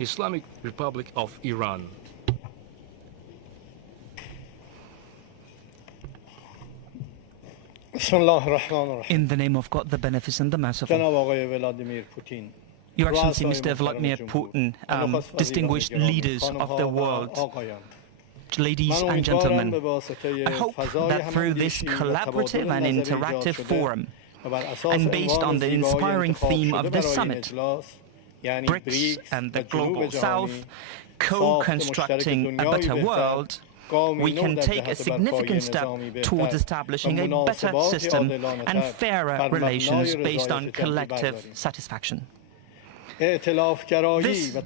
Islamic Republic of Iran. In the name of God, the Beneficent, the Merciful. Your Excellency, Mr. Vladimir Putin, distinguished leaders of the world, ladies and gentlemen, I hope that through this collaborative and interactive forum, and based on the inspiring theme of this summit, BRICS and the Global South, co-constructing a better world, we can take a significant step towards establishing a better system and fairer relations based on collective satisfaction. This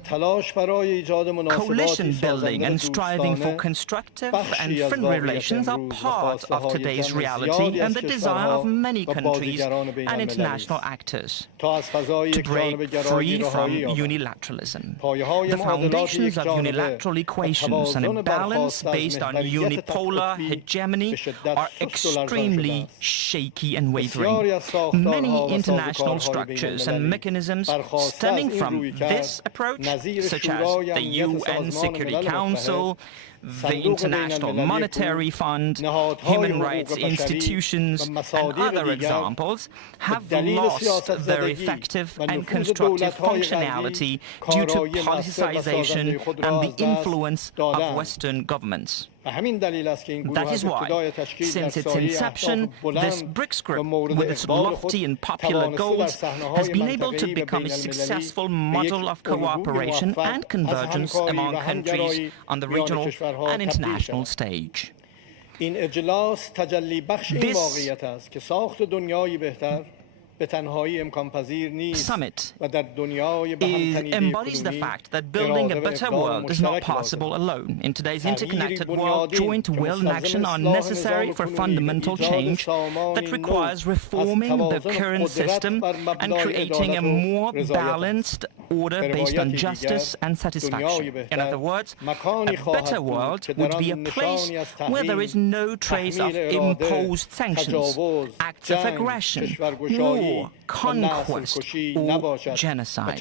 coalition building and striving for constructive and friendly relations are part of today's reality and the desire of many countries and international actors to break free from unilateralism. The foundations of unilateral equations and a balance based on unipolar hegemony are extremely shaky and wavering. Many international structures and mechanisms stemming from this approach, such as the UN Security Council, the International Monetary Fund, human rights institutions, and other examples, have lost their effective and constructive functionality due to politicization and the influence of Western governments. That is why, since its inception, this BRICS group, with its lofty and popular goals, has been able to become a successful model of cooperation and convergence among countries on the regional and international stage. This summit embodies the fact that building a better world is not possible alone. In today's interconnected world, joint will and action are necessary for fundamental change that requires reforming the current system and creating a more balanced order based on justice and satisfaction. In other words, a better world would be a place where there is no trace of imposed sanctions, acts of aggression, war, conquest, or genocide,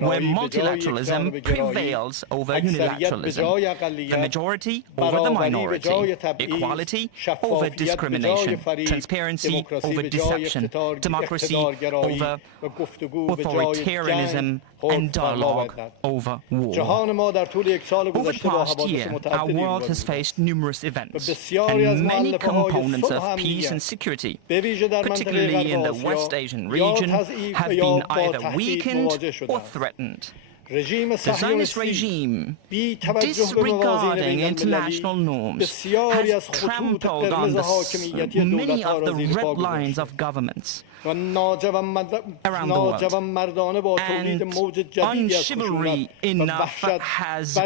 where multilateralism prevails over unilateralism, the majority over the minority, equality over discrimination, transparency over deception, democracy over authoritarianism, and dialogue over war. Over the past year, our world has faced numerous events, and many components of peace and security, particularly in the West Asian region, have been either weakened or threatened. The Zionist regime, disregarding international norms, has trampled on many of the red lines of governments around the world, and unchivalry enough has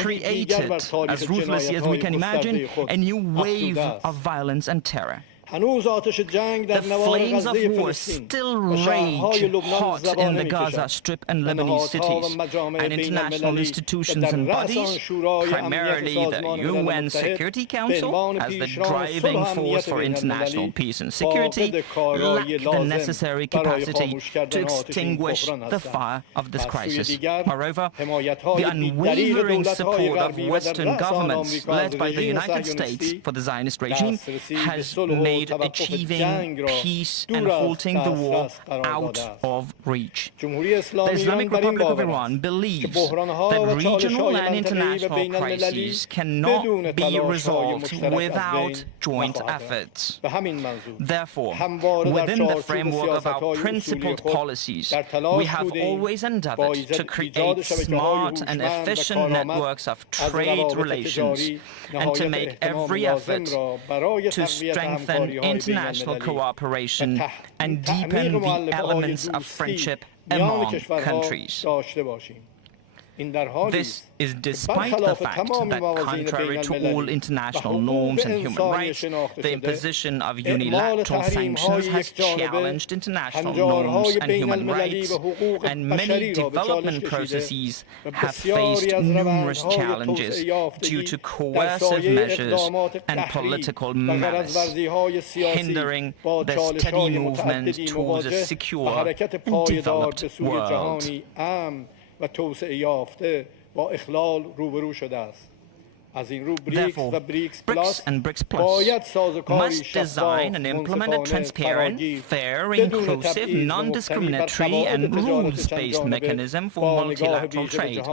created, as ruthlessly as we can imagine, a new wave of violence and terror. The flames of war still rage hot in the Gaza Strip and Lebanese cities, and international institutions and bodies, primarily the UN Security Council, as the driving force for international peace and security, lack the necessary capacity to extinguish the fire of this crisis. Moreover, the unwavering support of Western governments, led by the United States for the Zionist regime, has made achieving peace and halting the war out of reach. The Islamic Republic of Iran believes that regional and international crises cannot be resolved without joint efforts. Therefore, within the framework of our principled policies, we have always endeavored to create smart and efficient networks of trade relations and to make every effort to strengthen international cooperation and deepen the elements of friendship among countries. This is despite the fact that, contrary to all international norms and human rights, the imposition of unilateral sanctions has challenged international norms and human rights, and many development processes have faced numerous challenges due to coercive measures and political malice, hindering the steady movement towards a secure and developed world. و توسعه یافته با اخلال روبرو شده است. Therefore, BRICS and BRICS Plus must design and implement a transparent, fair, inclusive, non-discriminatory and rules-based mechanism for multilateral trade,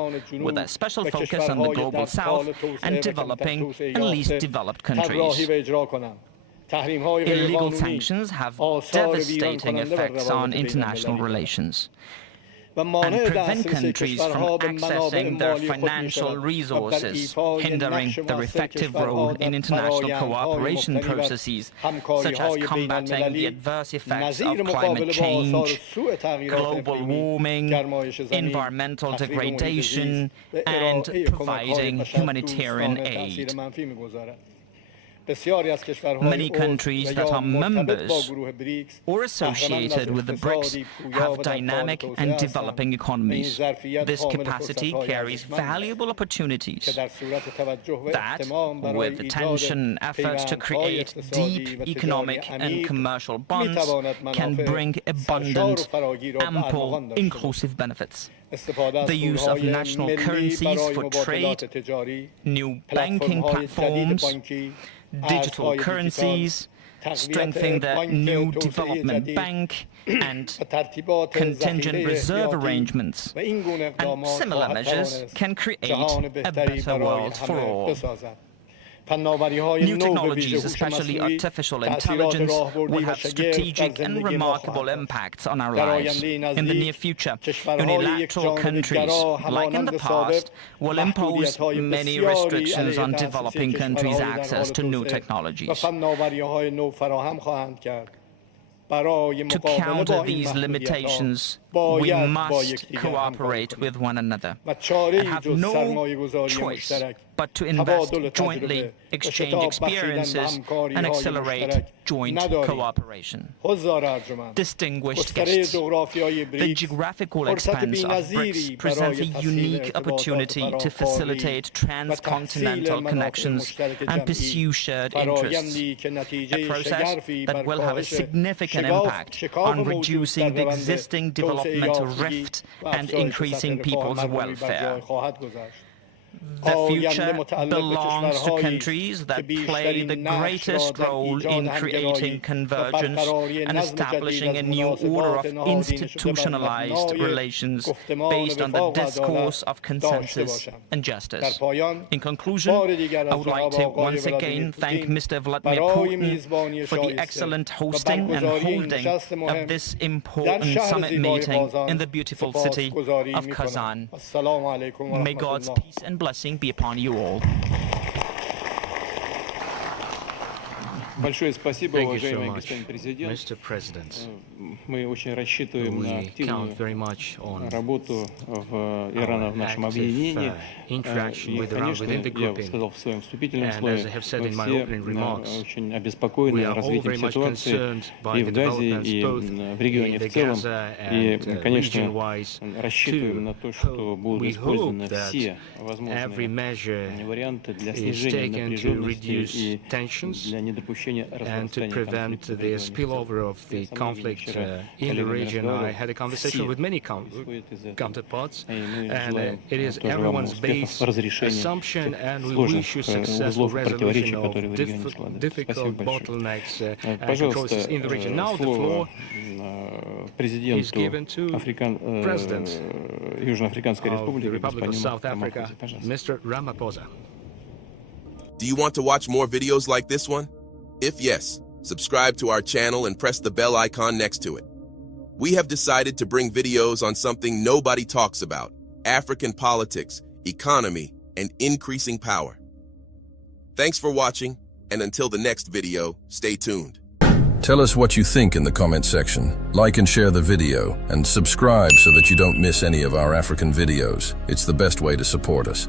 with a special focus on the Global South and developing and least developed countries. Illegal sanctions have devastating effects on international relations and prevent countries from accessing their financial resources, hindering their effective role in international cooperation processes, such as combating the adverse effects of climate change, global warming, environmental degradation, and providing humanitarian aid. Many countries that are members or associated with the BRICS have dynamic and developing economies. This capacity carries valuable opportunities that, with attention and efforts to create deep economic and commercial bonds, can bring abundant, ample, inclusive benefits. The use of national currencies for trade, new banking platforms, digital currencies, strengthening the new development bank and contingent reserve arrangements, and similar measures can create a better world for all. New technologies, especially artificial intelligence, will have strategic and remarkable impacts on our lives. In the near future, unilateral countries, like in the past, will impose many restrictions on developing countries' access to new technologies. To counter these limitations, we must cooperate with one another and have no choice but to invest jointly, exchange experiences, and accelerate joint cooperation. Distinguished guests, the geographical expanse of BRICS presents a unique opportunity to facilitate transcontinental connections and pursue shared interests, a process that will have a significant impact on reducing the existing developmental rift and increasing people's welfare. The future belongs to countries that play the greatest role in creating convergence and establishing a new order of institutionalized relations based on the discourse of consensus and justice. In conclusion, I would like to once again thank Mr. Vladimir Putin for the excellent hosting and holding of this important summit meeting in the beautiful city of Kazan. May God's peace and blessing be upon you all. Большое спасибо, Thank you so уважаемый much, господин президент. Mr. President. Мы очень рассчитываем на We активную count very much on работу Ирана в нашем объединении. interaction И, with Iran конечно, within the я grouping. сказал в своем вступительном And слове, as I have said мы in my все opening remarks, очень we обеспокоены are all развитием very much ситуации concerned by и the в Газе, developments и both в регионе in в the целом. Gaza И, and конечно, region-wise рассчитываем на то, что будут we использованы hope that все every возможные measure варианты для is снижения taken to напряженности reduce и tensions для недопущения and to разрастания prevent конфликта в the регионе в целом. spillover of the conflict in the region. I had a conversation with many counterparts, and it is everyone's base assumption, and we wish you successful resolution of difficult bottlenecks and controversies in the region. Now the floor is given to President Южноафриканской of the Республики, Republic of господину South Africa, Рамапhoсе. Пожалуйста. Mr. Ramaphosa. Do you want to watch more videos like this one? If yes, subscribe to our channel and press the bell icon next to it. We have decided to bring videos on something nobody talks about: African politics, economy, and increasing power. Thanks for watching, and until the next video, stay tuned. Tell us what you think in the comment section. Like and share the video, and subscribe so that you don't miss any of our African videos. It's the best way to support us.